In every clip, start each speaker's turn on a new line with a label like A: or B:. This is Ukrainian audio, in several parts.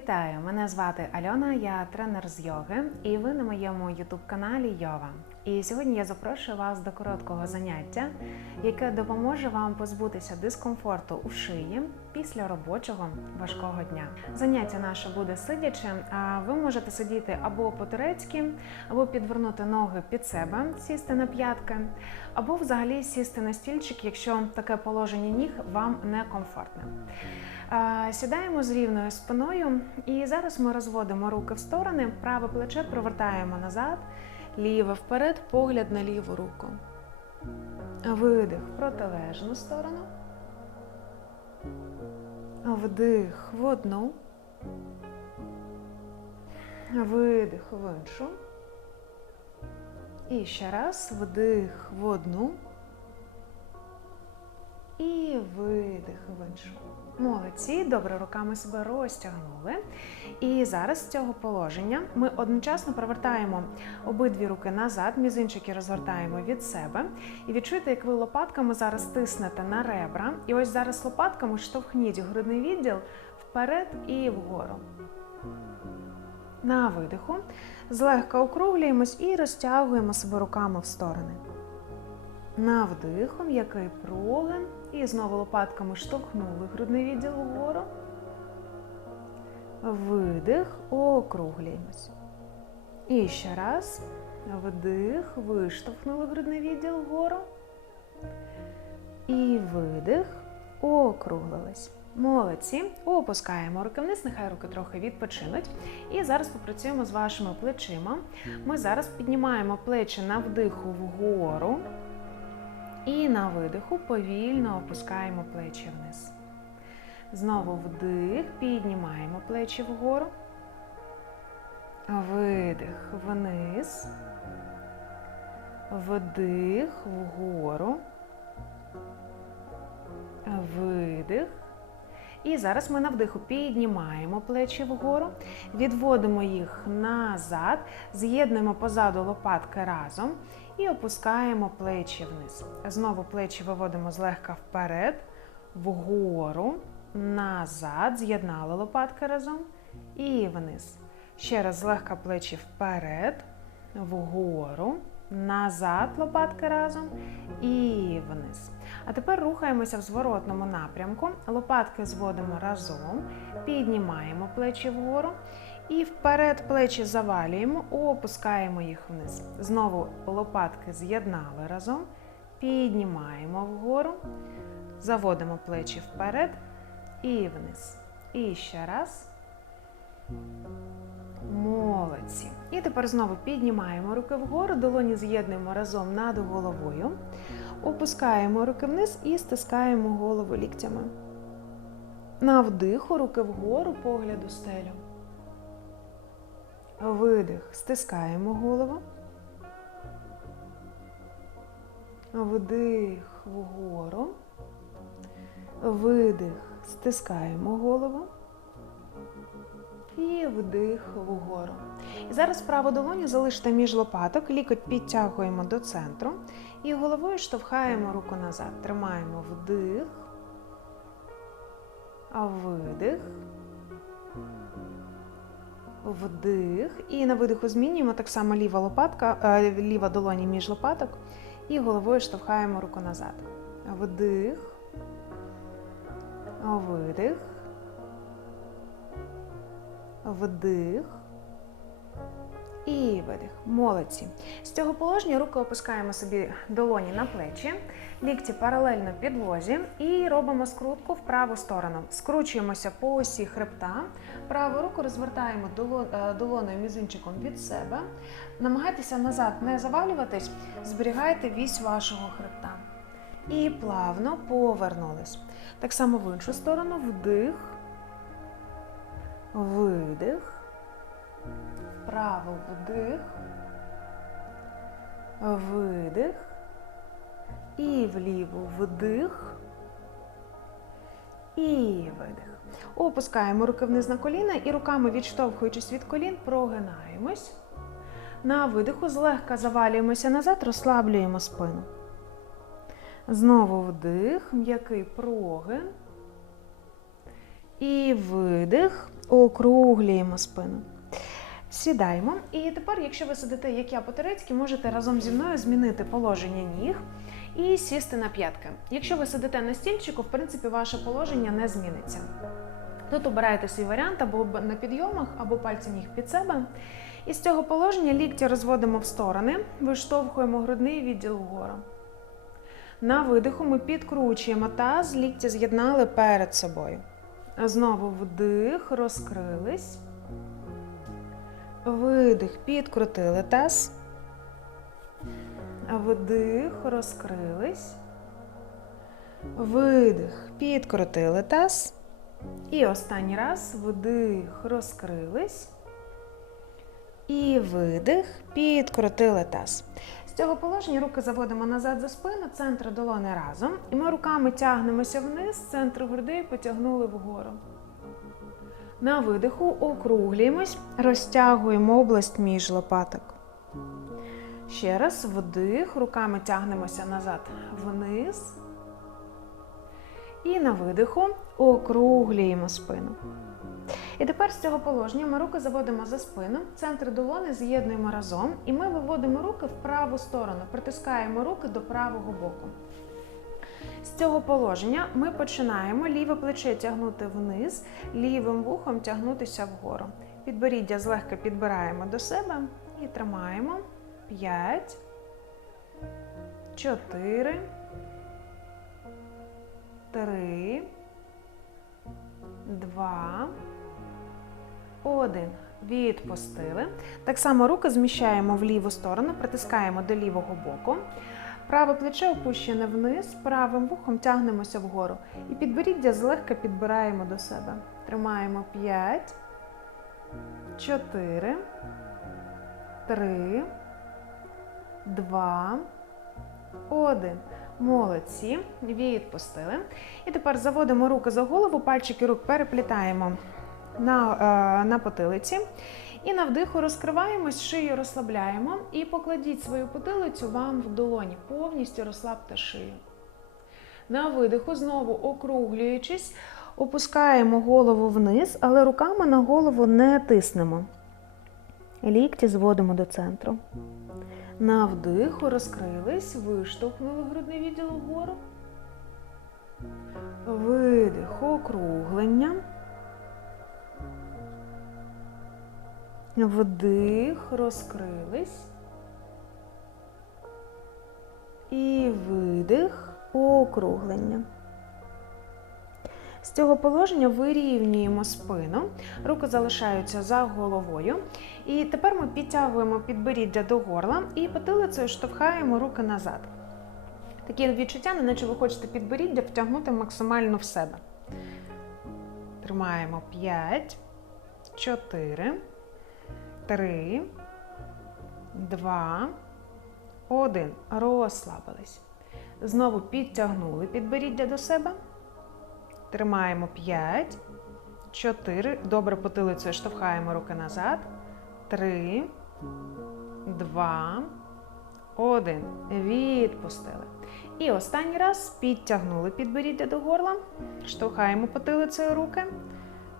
A: Вітаю! Мене звати Альона, я тренер з йоги, і ви на моєму youtube каналі Йова. І сьогодні я запрошую вас до короткого заняття, яке допоможе вам позбутися дискомфорту у шиї після робочого важкого дня. Заняття наше буде сидячи. А ви можете сидіти або по-турецьки, або підвернути ноги під себе, сісти на п'ятки, або взагалі сісти на стільчик, якщо таке положення ніг вам некомфортне. А, Сідаємо з рівною спиною, і зараз ми розводимо руки в сторони, праве плече провертаємо назад, ліве вперед, погляд на ліву руку. Видих в протилежну сторону. Вдих в одну. Видих в іншу. І ще раз вдих в одну. І видих в. Молодці, добре, руками себе розтягнули. І зараз з цього положення ми одночасно провертаємо обидві руки назад, мізинчики розвертаємо від себе. І відчуйте, як ви лопатками зараз тиснете на ребра. І ось зараз лопатками штовхніть грудний відділ вперед і вгору. На видиху. Злегка округлюємось і розтягуємо себе руками в сторони. На вдиху, м'який прогин. І знову лопатками штовхнули грудний відділ вгору. Видих, округлюємось. І ще раз. Вдих, виштовхнули грудний відділ вгору. І видих, округлились. Молодці. Опускаємо руки вниз, нехай руки трохи відпочинуть. І зараз попрацюємо з вашими плечима. Ми зараз піднімаємо плечі на вдиху вгору. І на видиху повільно опускаємо плечі вниз. Знову вдих, піднімаємо плечі вгору. Видих вниз. Вдих вгору. Видих. І зараз ми на вдиху піднімаємо плечі вгору, відводимо їх назад, з'єднуємо позаду лопатки разом і опускаємо плечі вниз. Знову плечі виводимо злегка вперед, вгору, назад, з'єднали лопатки разом і вниз. Ще раз злегка плечі вперед, вгору, назад лопатки разом і вниз. А тепер рухаємося в зворотному напрямку. Лопатки зводимо разом, піднімаємо плечі вгору. І вперед плечі завалюємо, опускаємо їх вниз. Знову лопатки з'єднали разом, піднімаємо вгору, заводимо плечі вперед і вниз. І ще раз. Молодці. І тепер знову піднімаємо руки вгору, долоні з'єднуємо разом над головою. Опускаємо руки вниз і стискаємо голову ліктями. На вдиху руки вгору, погляд у стелю. Видих, стискаємо голову. Вдих вгору. Видих, стискаємо голову. І вдих вгору. І зараз праву долоню залиште між лопаток, лікоть підтягуємо до центру і головою штовхаємо руку назад. Тримаємо вдих, а видих. Вдих. І на видиху змінюємо так само ліва лопатка, е, ліва долоні між лопаток. І головою штовхаємо руку назад. Вдих. Видих. Вдих. І видих. Молодці. З цього положення руки опускаємо собі долоні на плечі, лікті паралельно підлозі і робимо скрутку в праву сторону. Скручуємося по осі хребта, праву руку розвертаємо долоною мізинчиком від себе. Намагайтеся назад не завалюватись, зберігайте вісь вашого хребта. І плавно повернулись. Так само в іншу сторону вдих, видих. Вправо вдих, видих. І вліво вдих. І видих. Опускаємо руки вниз на коліна і руками, відштовхуючись від колін, прогинаємось. На видиху злегка завалюємося назад, розслаблюємо спину. Знову вдих, м'який прогин. І видих. округлюємо спину. Сідаємо. І тепер, якщо ви сидите, як я по-турецьки, можете разом зі мною змінити положення ніг і сісти на п'ятки. Якщо ви сидите на стільчику, в принципі, ваше положення не зміниться. Тут обираєте свій варіант або на підйомах, або пальці ніг під себе. І з цього положення лікті розводимо в сторони, виштовхуємо грудний відділ вгору. На видиху ми підкручуємо таз, лікті з'єднали перед собою. Знову вдих, розкрились. Видих, підкрутили таз. Вдих, розкрились. Видих, підкрутили таз. І останній раз вдих, розкрились. І видих, підкрутили таз. З цього положення руки заводимо назад за спину, центр долони разом. І ми руками тягнемося вниз, центр грудей потягнули вгору. На видиху округлюємось, розтягуємо область між лопаток. Ще раз вдих, руками тягнемося назад вниз. І на видиху округлюємо спину. І тепер з цього положення ми руки заводимо за спину, центр долони з'єднуємо разом, і ми виводимо руки в праву сторону, притискаємо руки до правого боку. З цього положення ми починаємо ліве плече тягнути вниз, лівим вухом тягнутися вгору. Підборіддя злегка підбираємо до себе і тримаємо. 5, 4, 3, 2, 1. Відпустили. Так само руки зміщаємо в ліву сторону, притискаємо до лівого боку. Праве плече опущене вниз, правим вухом тягнемося вгору. І підборіддя злегка підбираємо до себе. Тримаємо 5, 4, 3, 2, 1. Молодці. Відпустили. І тепер заводимо руки за голову, пальчики рук переплітаємо на, е, на потилиці. І на вдиху розкриваємось, шию розслабляємо і покладіть свою потилицю вам в долоні. Повністю розслабте шию. На видиху знову округлюючись, опускаємо голову вниз, але руками на голову не тиснемо. Лікті зводимо до центру. На вдиху розкрились, виштовхнули грудний відділ вгору. Видих, округлення. Вдих, розкрились. І видих, округлення. З цього положення вирівнюємо спину, руки залишаються за головою. І тепер ми підтягуємо підборіддя до горла і потилицею штовхаємо руки назад. Такі відчуття, неначе ви хочете підборіддя втягнути максимально в себе. Тримаємо 5, 4, 3, 2, 1. Розслабились. Знову підтягнули підборіддя до себе. Тримаємо 5, 4. Добре потилицею штовхаємо руки назад. 3, 2, 1. Відпустили. І останній раз підтягнули підборіддя до горла. Штовхаємо потилицею руки.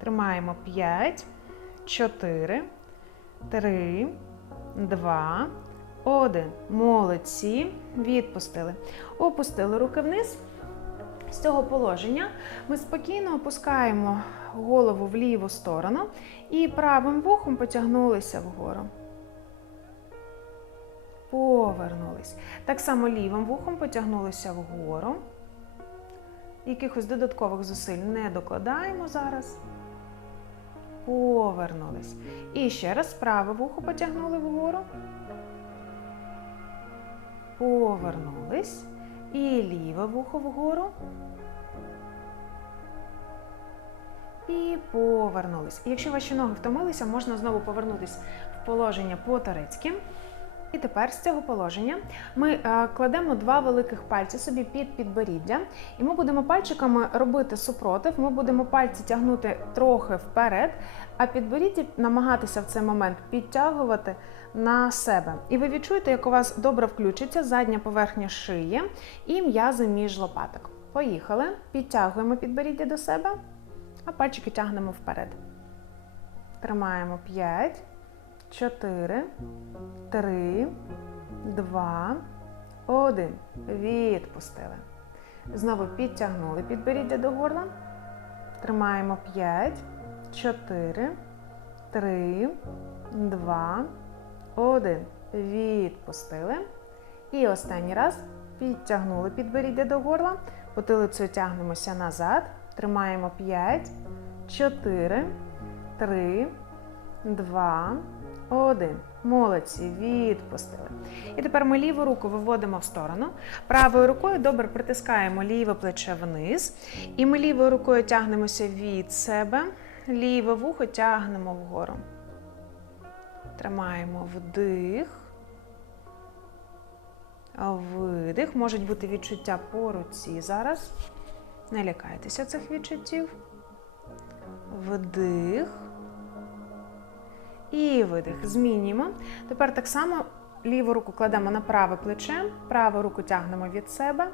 A: Тримаємо 5, 4, 3, 2, 1. Молодці. Відпустили. Опустили руки вниз. З цього положення ми спокійно опускаємо голову в ліву сторону і правим вухом потягнулися вгору. Повернулись. Так само лівим вухом потягнулися вгору. Якихось додаткових зусиль не докладаємо зараз. Повернулись. І ще раз праве вухо потягнули вгору. Повернулись. І ліве вухо вгору. І повернулись. Якщо ваші ноги втомилися, можна знову повернутися в положення по-турецьки. І тепер з цього положення ми е, кладемо два великих пальці собі під підборіддя, і ми будемо пальчиками робити супротив. Ми будемо пальці тягнути трохи вперед, а підборіддя намагатися в цей момент підтягувати на себе. І ви відчуєте, як у вас добре включиться задня поверхня шиї і м'язи між лопаток. Поїхали, підтягуємо підборіддя до себе, а пальчики тягнемо вперед. Тримаємо 5, 4, 3, 2, 1. Відпустили. Знову підтягнули підборіддя до горла. Тримаємо 5, 4, 3, 2, 1. Відпустили. І останній раз підтягнули підборіддя до горла. Потилицею тягнемося назад. Тримаємо 5, 4, 3, 2, 1. Молодці, відпустили. І тепер ми ліву руку виводимо в сторону. Правою рукою добре притискаємо ліве плече вниз. І ми лівою рукою тягнемося від себе. Ліве вухо тягнемо вгору. Тримаємо вдих. Видих. Можуть бути відчуття по руці зараз. Не лякайтеся цих відчуттів. Вдих. І видих. Змінюємо. Тепер так само ліву руку кладемо на праве плече, праву руку тягнемо від себе.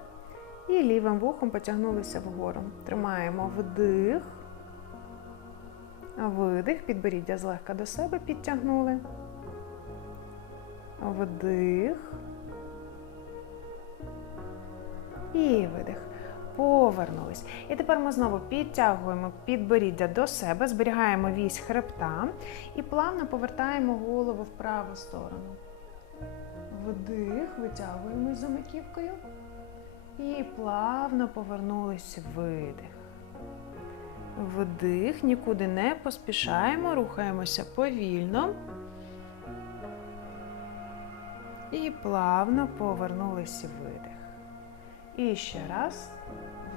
A: І лівим вухом потягнулися вгору. Тримаємо вдих. Видих. Підборіддя злегка до себе підтягнули. Вдих. І видих. Повернулись. І тепер ми знову підтягуємо підборіддя до себе, зберігаємо вісь хребта і плавно повертаємо голову в праву сторону. Вдих, витягуємось за маківкою. І плавно повернулись видих. Вдих, нікуди не поспішаємо, рухаємося повільно. І плавно повернулись видих. І ще раз.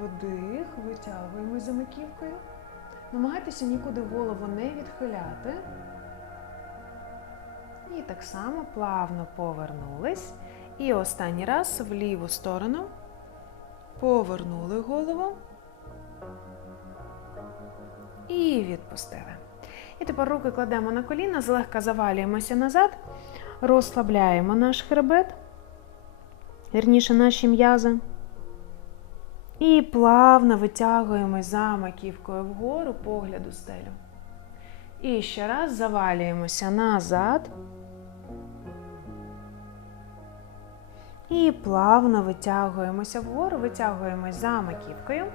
A: Вдих, витягуємо за маківкою. Намагайтеся нікуди голову не відхиляти. І так само плавно повернулись. І останній раз в ліву сторону. Повернули голову. І відпустили. І тепер руки кладемо на коліна, злегка завалюємося назад, розслабляємо наш хребет, вірніше наші м'язи. І плавно витягуємось за маківкою вгору погляду стелю. І ще раз завалюємося назад. І плавно витягуємося вгору, витягуємось за маківкою.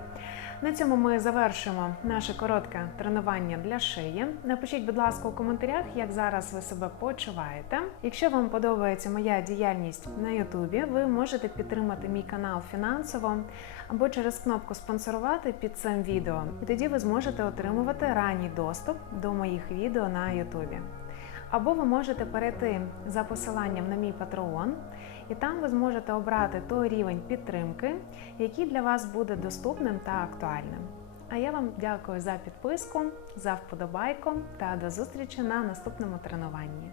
A: На цьому ми завершимо наше коротке тренування для шиї. Напишіть, будь ласка, у коментарях, як зараз ви себе почуваєте. Якщо вам подобається моя діяльність на Ютубі, ви можете підтримати мій канал фінансово або через кнопку спонсорувати під цим відео. І тоді ви зможете отримувати ранній доступ до моїх відео на Ютубі. Або ви можете перейти за посиланням на мій патреон, і там ви зможете обрати той рівень підтримки, який для вас буде доступним та актуальним. А я вам дякую за підписку, за вподобайку та до зустрічі на наступному тренуванні.